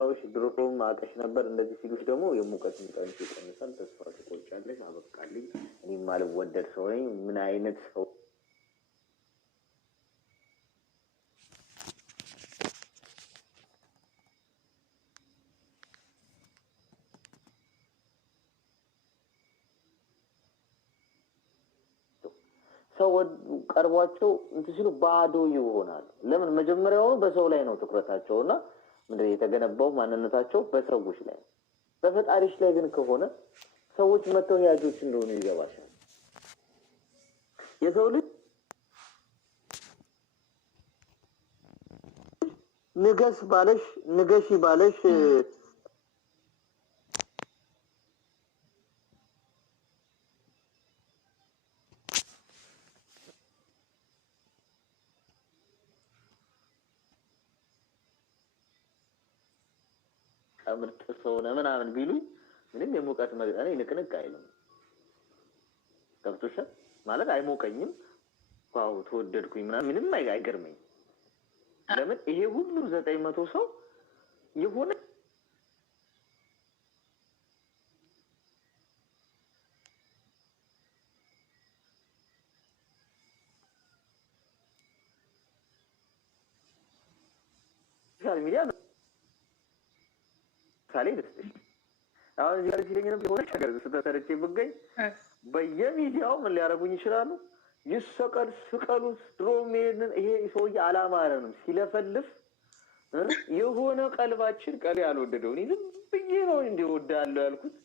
አውሽ ድሮም ማቀሽ ነበር እንደዚህ ሲሉሽ ደግሞ የሙቀት መጠን ይቀንሳል ተስፋ ትቆርጫለሽ አበቃልኝ እኔ ማልወደድ ሰው ነኝ ምን አይነት ሰው ሰው ቀርቧቸው እንት ሲሉ ባዶ ይሆናል ለምን መጀመሪያው በሰው ላይ ነው ትኩረታቸውና ምንድነው የተገነባው ማንነታቸው በሰዎች ላይ በፈጣሪሽ ላይ ግን ከሆነ ሰዎች መተው ያጆች እንደሆነ ይገባሻል የሰው ልጅ ንገሽ ባለሽ ምርጥ ሰው ነው ምናምን ቢሉ ምንም የሙቀት መግጠኔ ንቅንቅ አይልም ገብቶሻል ማለት አይሞቀኝም ዋው ተወደድኩኝ ምንም አይገርመኝ ለምን ይሄ ሁሉ 900 ሰው የሆነ ሶሻል ሚዲያ ሳሌ ደስተሽ አሁን እዚህ ጋር ሲለኝ ነው የሆነ ነገር ስተሰርቼ ብገኝ በየሚዲያው ምን ሊያረጉኝ ይችላሉ ይሰቀል ስቀሉት ድሮሜን ይሄ ሰውዬ አላማረንም ሲለፈልፍ የሆነ ቀልባችን ቀል ያልወደደው እኔ ዝም ብዬ ነው እንደወዳለሁ ያልኩት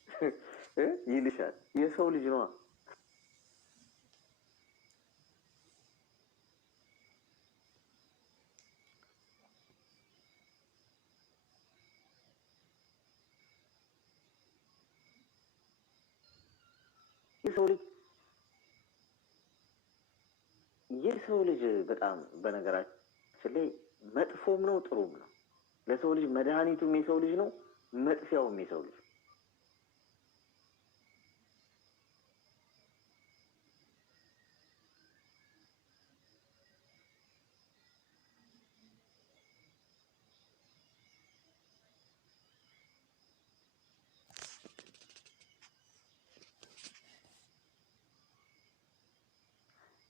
ይልሻል የሰው ልጅ ነው የሰው ልጅ በጣም በነገራችን ላይ መጥፎም ነው ጥሩም ነው ለሰው ልጅ መድኃኒቱም የሰው ልጅ ነው መጥፊያውም የሰው ልጅ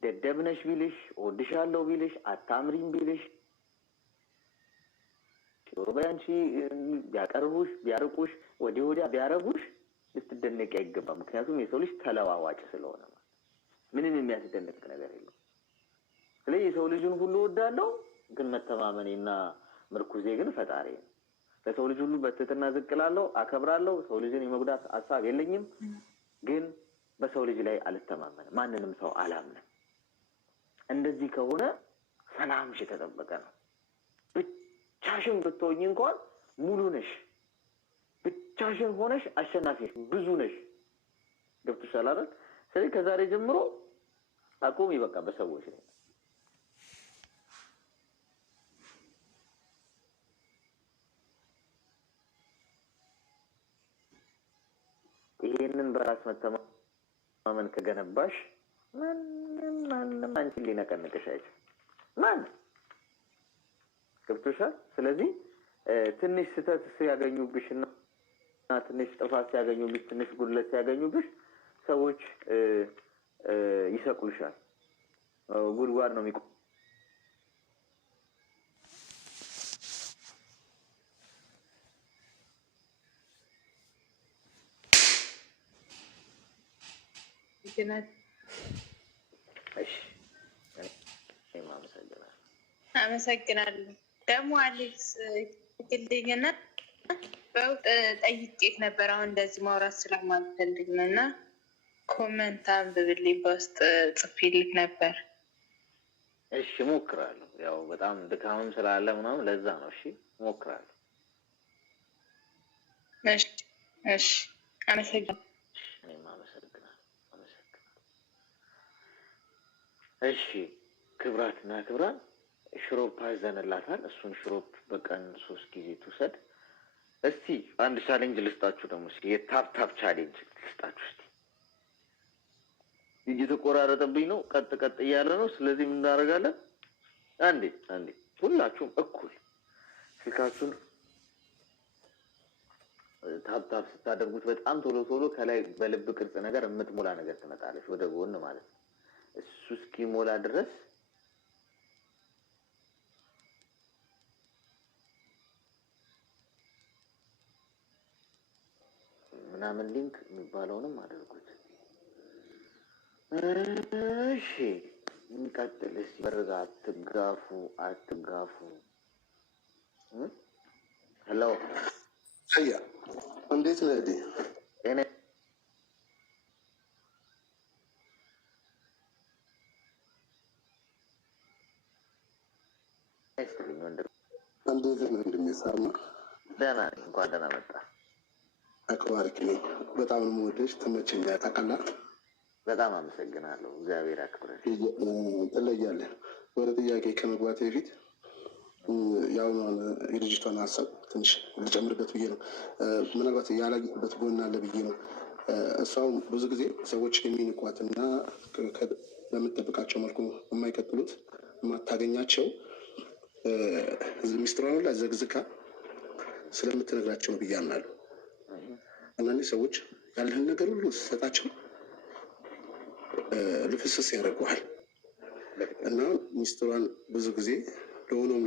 ደደብነሽ ቢልሽ ወድሻለሁ ቢልሽ አታምሪም ቢልሽ ሮባንቺ ቢያቀርቡሽ ቢያርቁሽ ወዲያ ቢያረጉሽ ልትደነቂ አይገባም ምክንያቱም የሰው ልጅ ተለዋዋጭ ስለሆነ ምንም የሚያስደንቅ ነገር የለም ስለዚህ የሰው ልጅን ሁሉ ወዳለው ግን መተማመኔና ምርኩዜ ግን ፈጣሪ ነው ለሰው ልጅ ሁሉ በትህትና ዝቅላለሁ አከብራለሁ ሰው ልጅን የመጉዳት ሐሳብ የለኝም ግን በሰው ልጅ ላይ አልተማመንም ማንንም ሰው አላምንም እንደዚህ ከሆነ ሰላምሽ ተጠበቀ ነው ብቻሽን ብትሆኚ እንኳን ሙሉ ነሽ ብቻሽን ሆነሽ አሸናፊ ብዙ ነሽ ገብቶሻል አይደል ስለዚህ ከዛሬ ጀምሮ አቁሚ በቃ በሰዎች ላይ ይሄንን በራስ መተማመን ከገነባሽ ማንም አንቺ ሊነቀንቅሽ አይችልም ማን ገብቶሻል ስለዚህ ትንሽ ስተት ሲያገኙብሽና ትንሽ ጥፋት ሲያገኙብሽ ትንሽ ጉድለት ሲያገኙብሽ ሰዎች ይሰቁልሻል ጉድጓድ ነው የሚቆ አመሰግናለሁ ደግሞ አሌክስ ግልኝና በውጥ ጠይቄት ነበር አሁን እንደዚህ ማውራት ስለማልፈልግ ነው እና ኮመንት አንብብልኝ በውስጥ ጽፌልክ ነበር እሺ ሞክራለሁ ያው በጣም ድካምም ስላለ ምናምን ለዛ ነው እሺ ሞክራለሁ እሺ አመሰግናለሁ እሺ ክብራትና ክብራን ሽሮፕ አዘንላታል እሱን ሽሮፕ በቀን 3 ጊዜ ትውሰድ እስቲ አንድ ቻሌንጅ ልስጣችሁ ደግሞ እስቲ የታፕ ቻሌንጅ ልስጣችሁ እስቲ እየተቆራረጠብኝ ነው ቀጥ እያለ ነው ስለዚህ ምን እናደርጋለን አንዴ ሁላችሁም እኩል ስልካችሁን ታፕታፕ ስታደርጉት በጣም ቶሎ ቶሎ ከላይ በልብ ቅርጽ ነገር የምትሞላ ነገር ትመጣለች ወደ ጎን ማለት ነው። እሱ እስኪሞላ ድረስ ምናምን ሊንክ የሚባለውንም አድርጉት። እሺ እንቀጥል እስኪ። በርጋ አትጋፉ። ሄሎ አያ እንዴት ነህ? እኔ አይስተልኝ ወንድም እንዴት ነህ? እንደሚሰማ ደህና ነኝ። እንኳን ደህና መጣ። አክባሪክ ነኝ። በጣም ነው የምወደሽ። ትመቸኛለህ። ታውቃለህ። በጣም አመሰግናለሁ። እግዚአብሔር ያክብረን። ትለያለህ። ወደ ጥያቄ ከመግባቴ በፊት የአሁኗን የልጅቷን ሀሳብ ትንሽ ልጨምርበት ብዬ ነው። ምናልባት ያላየሁበት ጎን አለ ብዬ ነው። እሷው ብዙ ጊዜ ሰዎች የሚንቋትና በምትጠብቃቸው መልኩ የማይቀጥሉት የማታገኛቸው ሚስጥሯን ላይ ዘግዝካ ስለምትነግራቸው ነው ብዬ አምናለሁ። አንዳንዴ ሰዎች ያለህን ነገር ሁሉ ስሰጣቸው ልፍስስ ያደርገዋል እና ሚስጥሯን ብዙ ጊዜ ለሆነም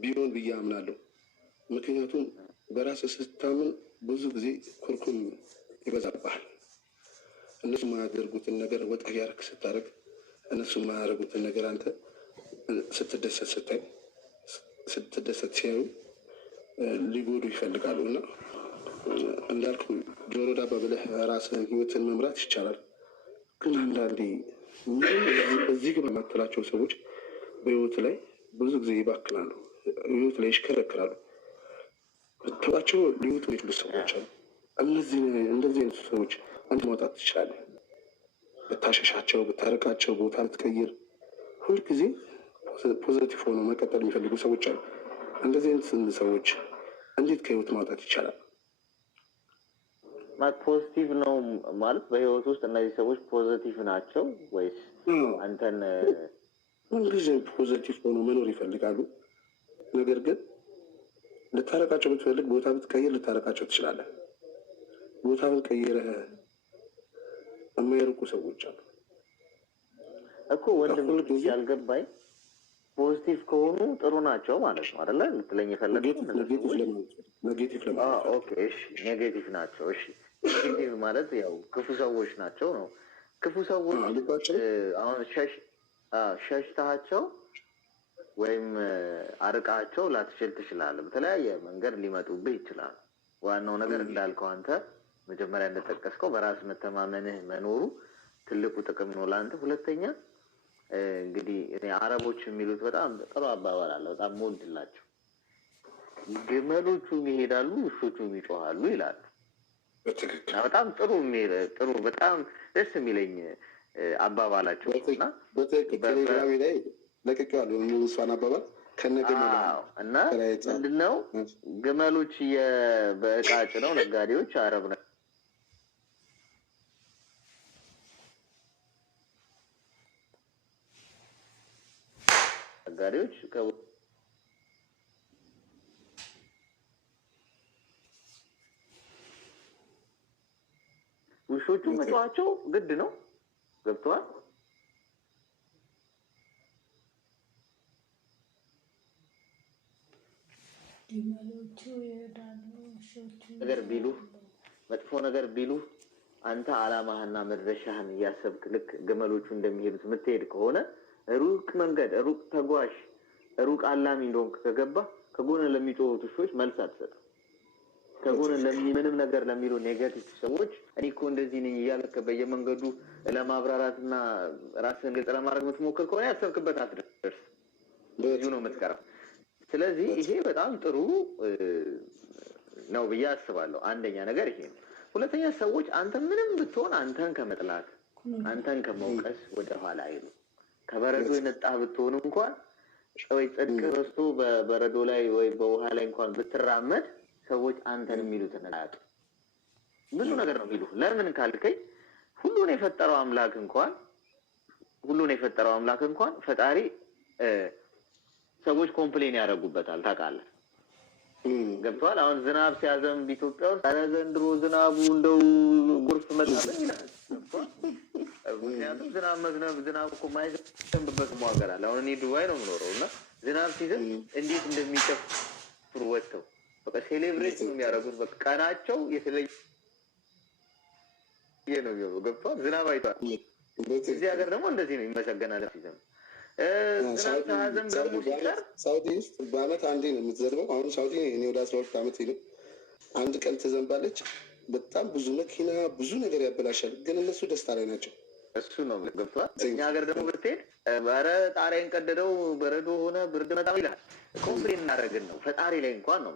ቢሆን ብዬ አምናለሁ። ምክንያቱም በራስህ ስታምን ብዙ ጊዜ ኩርኩም ይበዛብሃል። እነሱ የማያደርጉትን ነገር ወጣ ያርክ ስታደርግ፣ እነሱ የማያደርጉትን ነገር አንተ ስትደሰት ሲያዩ ሊጎዱ ይፈልጋሉ እና እንዳልኩ ጆሮ ዳባ ብለህ ራስህን ህይወትን መምራት ይቻላል። ግን አንዳንዴ እዚህ ግባ የማትላቸው ሰዎች በህይወት ላይ ብዙ ጊዜ ይባክናሉ፣ ህይወት ላይ ይሽከረክራሉ። ብትተዋቸው ሊወጡ የሚችሉ ሰዎች አሉ። እንደዚህ አይነት ሰዎች አንድ ማውጣት ትችላለህ። ብታሸሻቸው፣ ብታርቃቸው፣ ቦታ ብትቀይር፣ ሁልጊዜ ፖዘቲቭ ሆኖ መቀጠል የሚፈልጉ ሰዎች አሉ። እንደዚህ አይነት ሰዎች እንዴት ከህይወት ማውጣት ይቻላል? ፖዚቲቭ ነው ማለት በህይወት ውስጥ እነዚህ ሰዎች ፖዚቲቭ ናቸው ወይስ አንተን ሁልጊዜ ፖዘቲቭ ሆኖ መኖር ይፈልጋሉ? ነገር ግን ልታረቃቸው ብትፈልግ ቦታ ብትቀይር ልታረቃቸው ትችላለህ። ቦታ ብትቀይረህ የማይርቁ ሰዎች አሉ እኮ ወንድም። ያልገባኝ ፖዚቲቭ ከሆኑ ጥሩ ናቸው ማለት ነው አይደለ? ልትለኝ የፈለግህ ኔጌቲቭ ኦኬ፣ እሺ፣ ኔጌቲቭ ናቸው። እሺ፣ ኔጌቲቭ ማለት ያው ክፉ ሰዎች ናቸው ነው። ክፉ ሰዎች አሁን ሸሽታቸው ወይም አርቃቸው ላትችል ትችላለህ። በተለያየ መንገድ ሊመጡብህ ይችላል። ዋናው ነገር እንዳልከው አንተ መጀመሪያ እንደጠቀስከው በራስ መተማመንህ መኖሩ ትልቁ ጥቅም ነው ለአንተ። ሁለተኛ እንግዲህ አረቦች የሚሉት በጣም ጥሩ አባባል አለ፣ በጣም ሞድላቸው። ግመሎቹም ይሄዳሉ ውሾቹም ይጮሃሉ ይላሉ። በጣም ጥሩ በጣም ደስ የሚለኝ አባባላቸው እና በቴሌግራሚ ላይ ለቅቄዋለሁ እሷን አባባል እና ምንድነው ግመሎች በእቃ ጭነው ነጋዴዎች አረብ ነጋዴዎች ውሾቹ መጫዋቸው ግድ ነው። ገብተዋል። ነገር ቢሉ መጥፎ ነገር ቢሉ አንተ አላማህና መድረሻህን እያሰብክ ልክ ግመሎቹ እንደሚሄዱት የምትሄድ ከሆነ ሩቅ መንገድ፣ ሩቅ ተጓዥ፣ ሩቅ አላሚ እንደሆንክ ከገባ ከጎን ለሚጮሁት ውሾች መልስ አትሰጥም። ከጎን ምንም ነገር ለሚሉ ኔጋቲቭ ሰዎች እኔ እኮ እንደዚህ ነኝ እያልክ በየመንገዱ ለማብራራትና ራስህን ግልጽ ለማድረግ የምትሞክር ከሆነ ያሰብክበት አትደርስ፣ በዚሁ ነው የምትቀረው። ስለዚህ ይሄ በጣም ጥሩ ነው ብዬ አስባለሁ። አንደኛ ነገር ይሄ ነው። ሁለተኛ ሰዎች አንተ ምንም ብትሆን አንተን ከመጥላት አንተን ከመውቀስ ወደኋላ አይሉ። ከበረዶ የነጣህ ብትሆን እንኳን ወይ ጽድቅ ረስቶ በበረዶ ላይ ወይ በውሃ ላይ እንኳን ብትራመድ ሰዎች አንተን የሚሉትን አያውቅም። ብዙ ነገር ነው የሚሉ። ለምን ካልከኝ ሁሉን የፈጠረው አምላክ እንኳን ፈጣሪ ሰዎች ኮምፕሌን ያደርጉበታል። ታውቃለህ? ገብቶሃል? አሁን ዝናብ ሲያዘንብ ኢትዮጵያ ውስጥ ኧረ ዘንድሮ ዝናቡ እንደው ጎርፍ መጣብን ይላል። ምክንያቱም ዝናብ እኮ የማይዘንብበት ሀገር አለ። አሁን እኔ ዱባይ ነው የምኖረው እና ዝናብ ሲዘንብ እንዴት እንደሚጨፍሩ ወጥተው በቃ ሴሌብሬት ነው የሚያደርጉት። በቃ ቀናቸው የተለየ ነው የሚሆነው። ገብቶሃል? ዝናብ አይቷል። እዚህ ሀገር ደግሞ እንደዚህ ነው፣ ይመሰገናል ሲዘንብ። ዝናብ ሳያዘንብ ደግሞ ሲቀር ሳውዲ ውስጥ በአመት አንዴ ነው የምትዘንበው። አሁን ሳውዲ እኔ ወደ 12 ዓመት ሄደ አንድ ቀን ትዘንባለች። በጣም ብዙ መኪና ብዙ ነገር ያበላሻል፣ ግን እነሱ ደስታ ላይ ናቸው። እሱ ነው ገብቶሃል? እኛ ሀገር ደግሞ ብትሄድ ኧረ ጣሪያን ቀደደው በረዶ ሆነ ብርድ መጣ ይላል። ኮምፕሌን እናደርግን ነው ፈጣሪ ላይ እንኳን ነው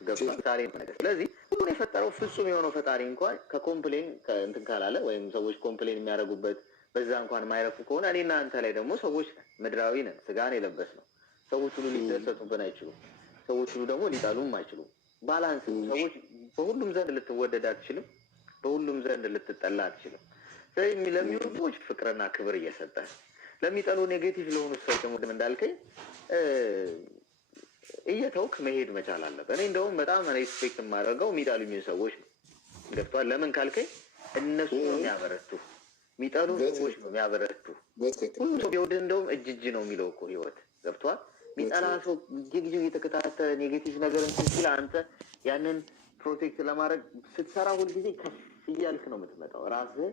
ገብቶሃል? ፈጣሪ ነገር። ስለዚህ ሁሉን የፈጠረው ፍጹም የሆነው ፈጣሪ እንኳን ከኮምፕሌን እንትን ካላለ ወይም ሰዎች ኮምፕሌን የሚያደርጉበት በዛ እንኳን የማይረፉ ከሆነ እኔና አንተ ላይ ደግሞ ሰዎች ምድራዊ ነን፣ ስጋን የለበስ ነው። ሰዎች ሁሉ ሊደሰቱብን አይችሉም። ሰዎች ሁሉ ደግሞ ሊጣሉም አይችሉም። ባላንስ ሰዎች በሁሉም ዘንድ ልትወደድ አትችልም፣ በሁሉም ዘንድ ልትጠላ አትችልም። ስለዚህ ለሚወዱ ሰዎች ፍቅርና ክብር እየሰጠህ ለሚጠሉ ኔጌቲቭ ለሆኑ ሰዎች ደግሞ እንዳልከኝ እየተውክ መሄድ መቻል አለበት። እኔ እንደውም በጣም ሬስፔክት የማደርገው የሚጣሉኝ ሰዎች ነው። ገብቶሃል? ለምን ካልከኝ እነሱ ነው የሚያበረቱ፣ የሚጠሉ ሰዎች ነው የሚያበረቱ። ሁሉ ሰው ቢወድህ እንደውም እጅ ነው የሚለው እኮ ህይወት። ገብቶሃል? የሚጠላ ሰው ጊዜው እየተከታተለ ኔጌቲቭ ነገር ሲል አንተ ያንን ፕሮቴክት ለማድረግ ስትሰራ ሁልጊዜ ከፍ እያልክ ነው የምትመጣው። ራስህ